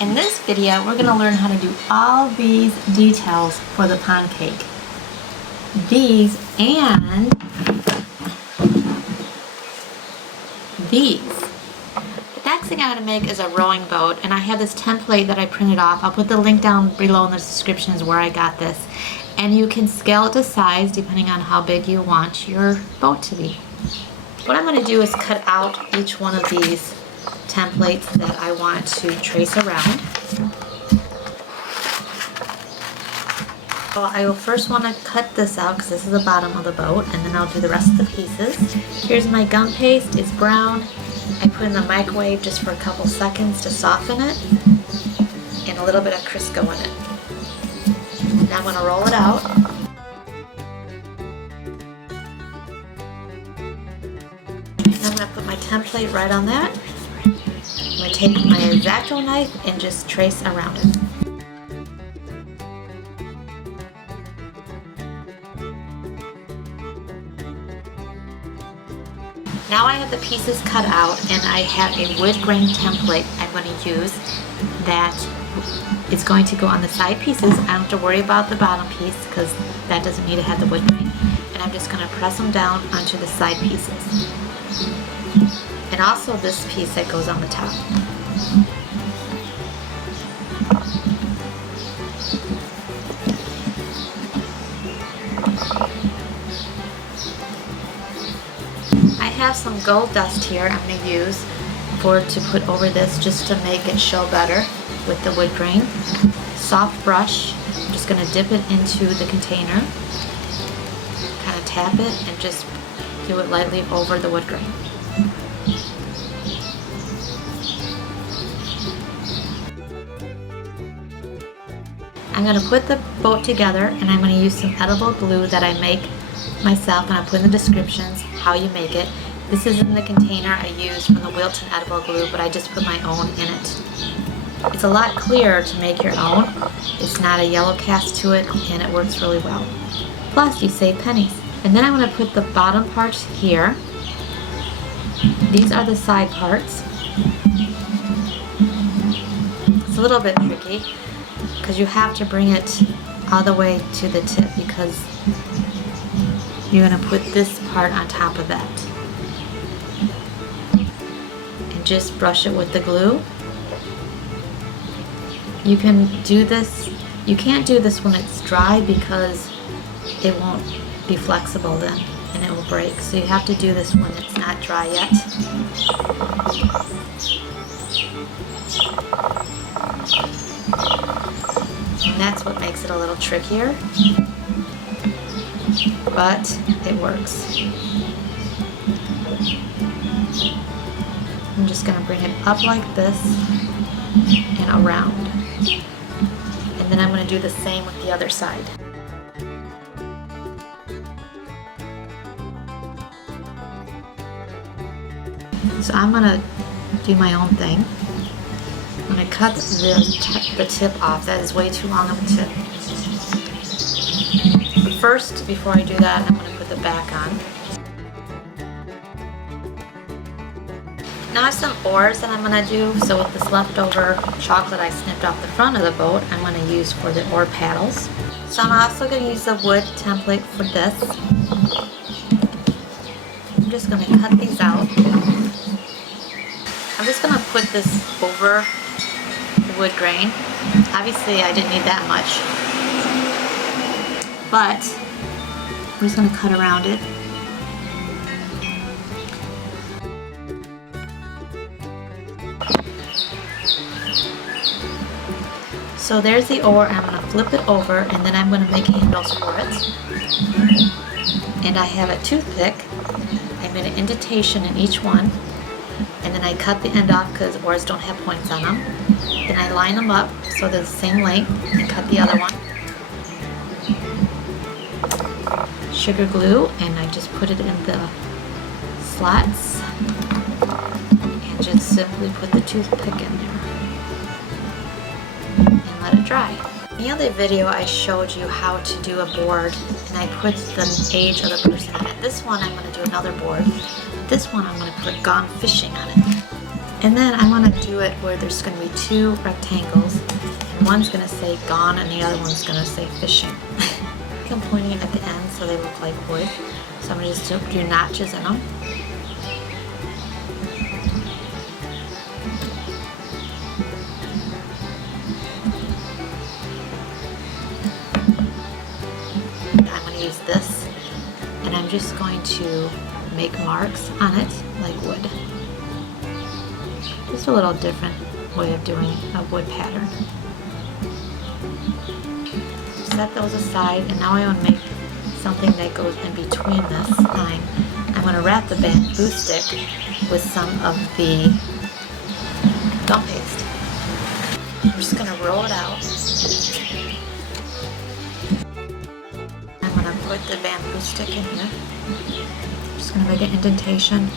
In this video, we're going to learn how to do all these details for the pond cake. These and these. The next thing I'm going to make is a rowing boat, and I have this template that I printed off. I'll put the link down below in the descriptions where I got this. And you can scale it to size depending on how big you want your boat to be. What I'm going to do is cut out each one of these templates that I want to trace around. So I will first want to cut this out because this is the bottom of the boat, and then I'll do the rest of the pieces. Here's my gum paste. It's brown. I put it in the microwave just for a couple seconds to soften it, and a little bit of Crisco in it. Now I'm going to roll it out. I'm going to put my template right on that. I'm going to take my X-Acto knife and just trace around it. Now I have the pieces cut out, and I have a wood grain template I'm going to use that is going to go on the side pieces. I don't have to worry about the bottom piece because that doesn't need to have the wood grain. And I'm just going to press them down onto the side pieces. And also this piece that goes on the top. I have some gold dust here I'm going to use to put over this just to make it show better with the wood grain. Soft brush. I'm just going to dip it into the container, kind of tap it, and just do it lightly over the wood grain. I'm going to put the boat together, and I'm going to use some edible glue that I make myself, and I'll put in the descriptions how you make it. This is in the container I used from the Wilton edible glue, but I just put my own in it. It's a lot clearer to make your own. It's not a yellow cast to it, and it works really well. Plus, you save pennies. And then I'm going to put the bottom parts here. These are the side parts. It's a little bit tricky because you have to bring it all the way to the tip because you're going to put this part on top of that. And just brush it with the glue. You can do this, you can't do this when it's dry because it won't be flexible then and it will break. So you have to do this when it's not dry yet. And that's what makes it a little trickier, but it works. I'm just going to bring it up like this and around. And then I'm going to do the same with the other side. So I'm going to do my own thing. I'm going to cut the tip off. That is way too long of a tip. But first, before I do that, I'm going to put the back on. Now I have some oars that I'm going to do. So with this leftover chocolate I snipped off the front of the boat, I'm going to use for the oar paddles. So I'm also going to use the wood template for this. I'm just going to cut these out. I'm just going to put this over the wood grain. Obviously I didn't need that much, but I'm just going to cut around it. So there's the oar. I'm going to flip it over, and then I'm going to make handles for it. And I have a toothpick. I made an indentation in each one, and then I cut the end off because oars don't have points on them. Then I line them up so they're the same length and cut the other one. Sugar glue, and I just put it in the slots and just simply put the toothpick in there. Let it dry. In the other video I showed you how to do a board, and I put the age of the person on it. This one I'm going to do another board. This one I'm going to put Gone Fishing on it. And then I want to do it where there's going to be two rectangles. And one's going to say gone and the other one's going to say fishing. I'm pointing it at the end so they look like wood. So I'm going to just do notches in them. I'm going to use this and I'm just going to make marks on it like wood. Just a little different way of doing a wood pattern. Set those aside, and now I want to make something that goes in between this line. I'm going to wrap the bamboo stick with some of the gum paste. I'm just going to roll it out. I'm going to put the bamboo stick in here. I'm just going to make an indentation.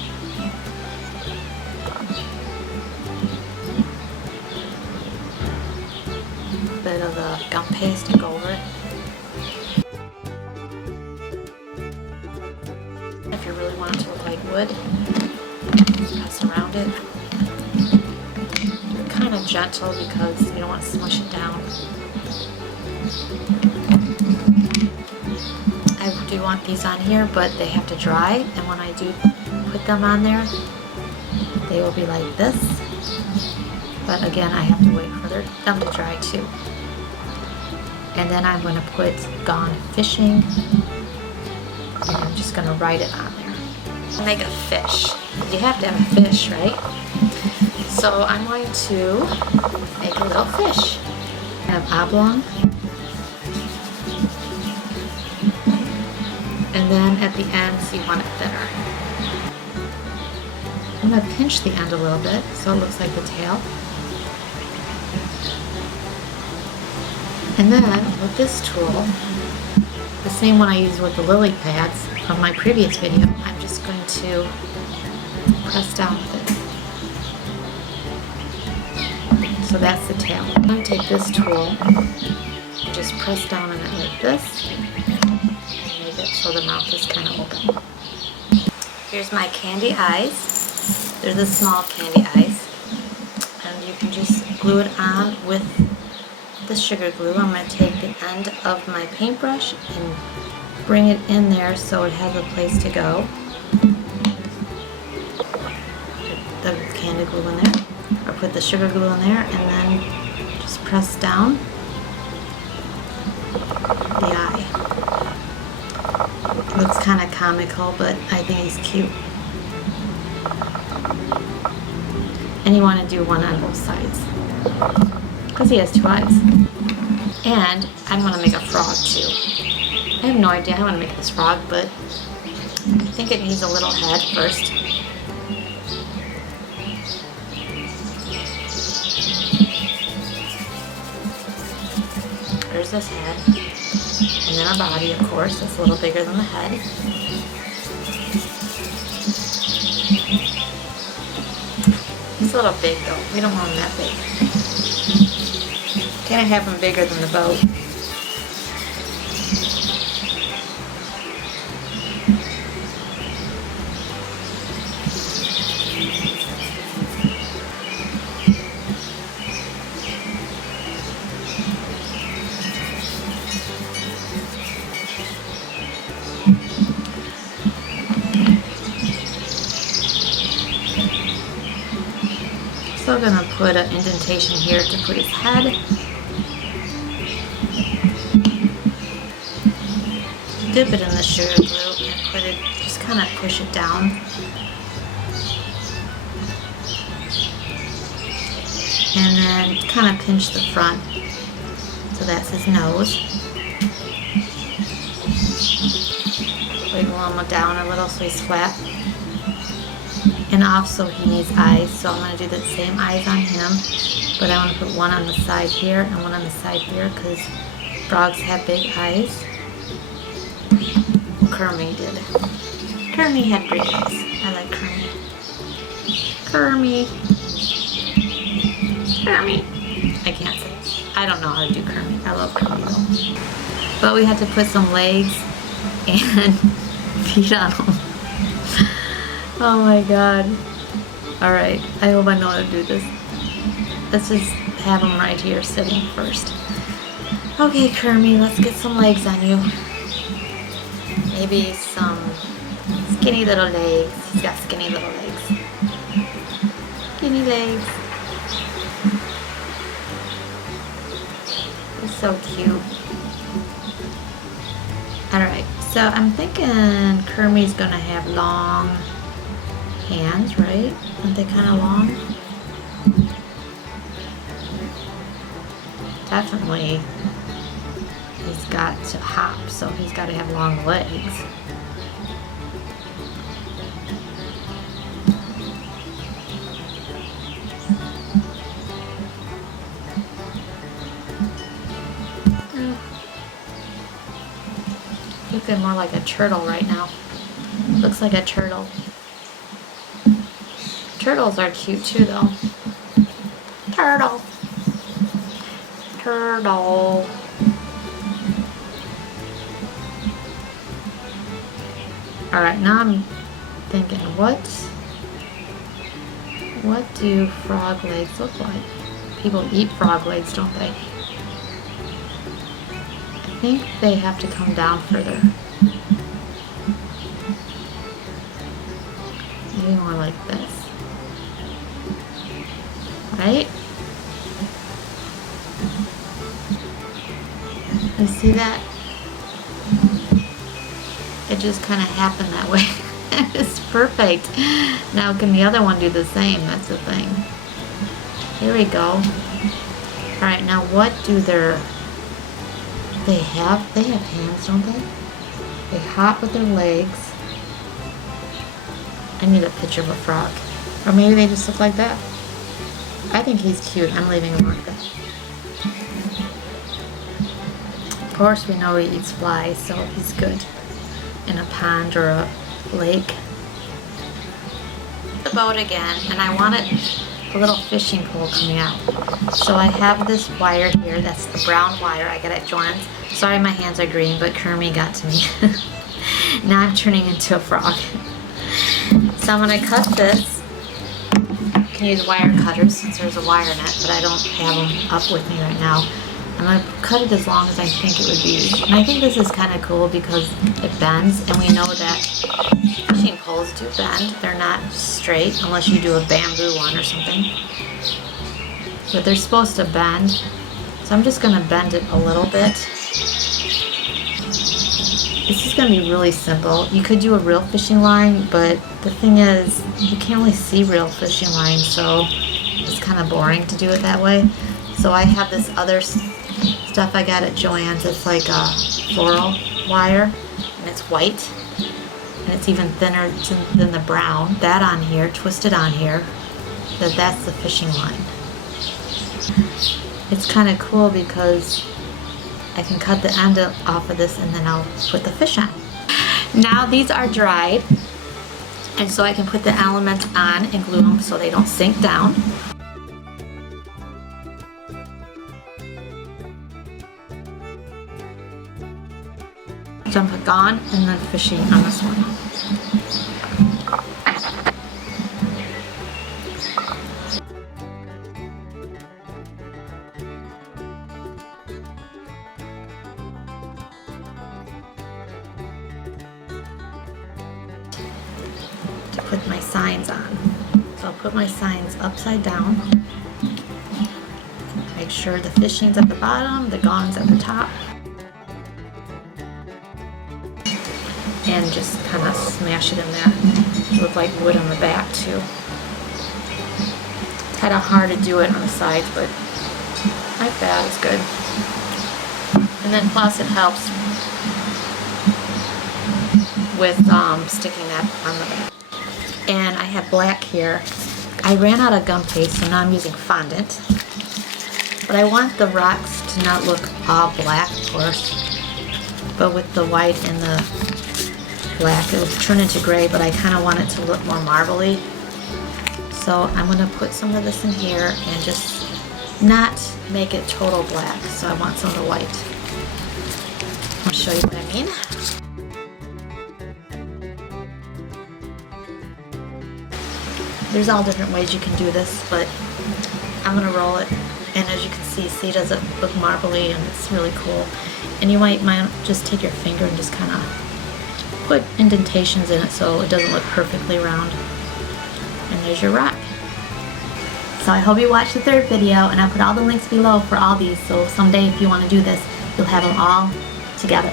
Bit of the gum paste to go over it. If you really want it to look like wood, just press around it. Be kind of gentle because you don't want to smush it down. I do want these on here, but they have to dry, and when I do put them on there, they will be like this. But again, I have to wait for them to dry too. And then I'm going to put gone fishing, and I'm just going to write it on there. Make a fish. You have to have a fish, right? So I'm going to make a little fish. I have oblong. And then at the ends, you want it thinner. I'm going to pinch the end a little bit so it looks like the tail. And then with this tool, the same one I used with the lily pads from my previous video, I'm just going to press down with it. So that's the tail. I'm going to take this tool and just press down on it like this and make it so the mouth is kind of open. Here's my candy eyes. They're the small candy eyes. And you can just glue it on with the sugar glue. I'm going to take the end of my paintbrush and bring it in there so it has a place to go. Put the candy glue in there, or put the sugar glue in there, and then just press down the eye. It looks kind of comical, but I think he's cute. And you want to do one on both sides, because he has two eyes. And I'm going to make a frog too. I have no idea how I'm going to make this frog, but I think it needs a little head first. There's this head. And then a body, of course, that's a little bigger than the head. It's a little big though. We don't want him that big. Can't have him bigger than the boat. So I'm going to put an indentation here to put his head. Dip it in the sugar glue and put it, just kind of push it down. And then kind of pinch the front. So that's his nose. Wiggle him down a little so he's flat. And off so he needs eyes, so I'm going to do the same eyes on him, but I want to put one on the side here and one on the side here because frogs have big eyes. Kermie did. Kermie had great eyes. I like Kermie. Kermie. Kermie. I can't say it. I don't know how to do Kermie. I love Kermie though. But we had to put some legs and feet on him. Oh my god. Alright, I hope I know how to do this. Let's just have them right here sitting first. Okay, Kermie, let's get some legs on you. Maybe some skinny little legs. He's got skinny little legs. Skinny legs. He's so cute. Alright, so I'm thinking Kermie's gonna have long hands, right? Aren't they kind of long? Definitely. He's got to hop, so he's got to have long legs. Looking more like a turtle right now. Looks like a turtle. Turtles are cute too, though. Turtle. Turtle. Alright, now I'm thinking, what do frog legs look like? People eat frog legs, don't they? I think they have to come down further. Maybe more like this. Right? You see that? It just kind of happened that way. It's perfect. Now can the other one do the same? That's the thing. Here we go. Alright, now what do they have hands, don't they? They hop with their legs. I need a picture of a frog. Or maybe they just look like that. I think he's cute. I'm leaving him like that. Of course we know he eats flies, so he's good in a pond or a lake. The boat again, and I wanted a little fishing pole coming out. So I have this wire here, that's the brown wire I got at Joann's. Sorry my hands are green, but Kermie got to me. Now I'm turning into a frog. So I'm gonna cut this. You can use wire cutters since there's a wire in it, but I don't have them up with me right now. I'm going to cut it as long as I think it would be. And I think this is kind of cool because it bends, and we know that fishing poles do bend. They're not straight unless you do a bamboo one or something. But they're supposed to bend. So I'm just going to bend it a little bit. This is going to be really simple. You could do a real fishing line, but the thing is, you can't really see real fishing lines, so it's kind of boring to do it that way. So I have this other stuff I got at Joann's. It's like a floral wire, and it's white, and it's even thinner than the brown. That on here, twisted on here, that's the fishing line. It's kind of cool because I can cut the end off of this and then I'll put the fish on. Now these are dried, and so I can put the elements on and glue them so they don't sink down. Jump hook on and then fishing on this one. To put my signs on. So I'll put my signs upside down. Make sure the fishing's at the bottom, the gongs at the top. And just kind of smash it in there. It look like wood on the back too. Kind of hard to do it on the sides, but like that is good. And then plus it helps with sticking that on the back. And I have black here. I ran out of gum paste, so now I'm using fondant. But I want the rocks to not look all black, of course. But with the white and the black, it will turn into gray, but I kind of want it to look more marbly. So I'm going to put some of this in here and just not make it total black. So I want some of the white. I'll show you what I mean. There's all different ways you can do this, but I'm gonna roll it. And as you can see, does it look marbly, and it's really cool. And you might just take your finger and just kind of put indentations in it so it doesn't look perfectly round. And there's your rock. So I hope you watched the third video, and I'll put all the links below for all these, so someday if you want to do this, you'll have them all together.